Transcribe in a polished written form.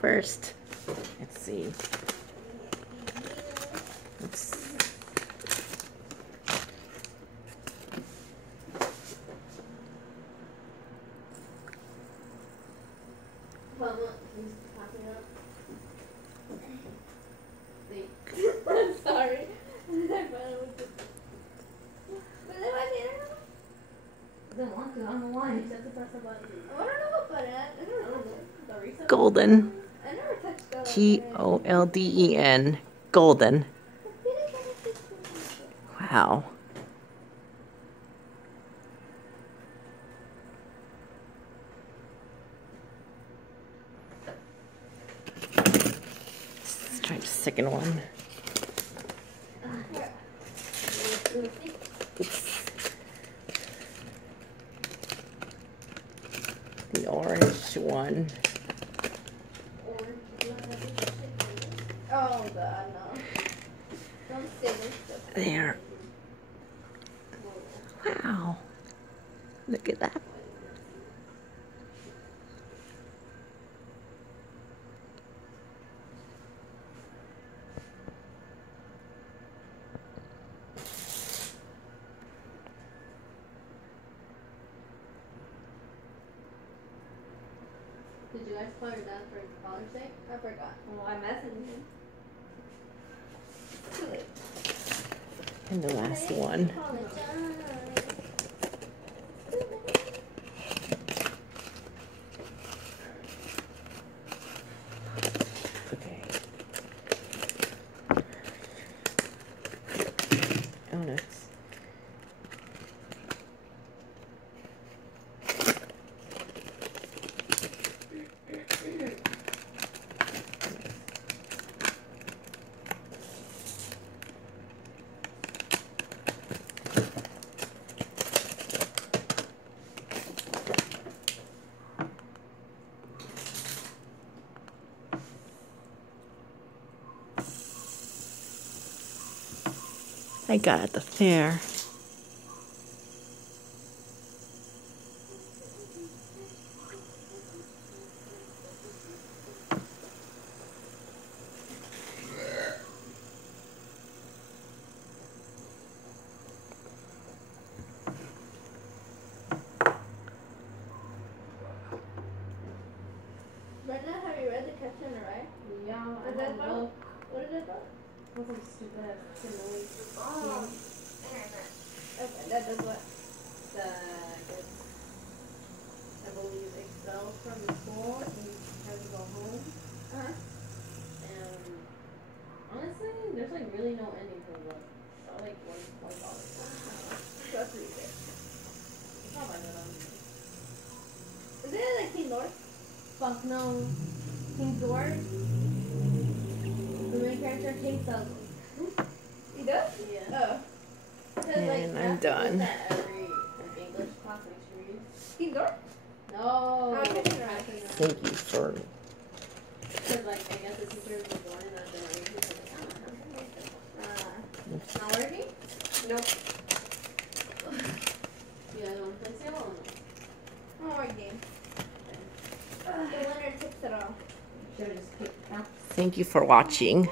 First, let's see. Let's I'm sorry. Doesn't want to. I don't know why. He has to press the button. I don't know what button. golden. I never touched that. Golden. Golden. Wow. Let's try the second one. The orange one. Oh God, no. Don't say this. There. Wow. Look at that. Did you guys call your dad for Father's Day? I forgot. Well, I messaged him. Too late. And the last one. Okay. Donuts. I got at the fair. Brenda, have you read the caption, right? Yeah, I read book. What is it about? What's like stupid ass noise? Oh, okay, that does what? I believe expelled from the school and has to go home. And honestly, there's like really no ending to the book. So I like one dollar. Just read it. It's not like that. Is it like King Lord? Fuck no. King George? The main character hates us. He does? Yeah. Oh. And I'm done. Every English class makes you read. King George? No. Thank you for. Because, like, I guess the teachers were born in that generation. So not working? Nope. You guys want to play Sail or no? Oh, my game. The winner takes it all. Should I just pick it out? Thank you for watching.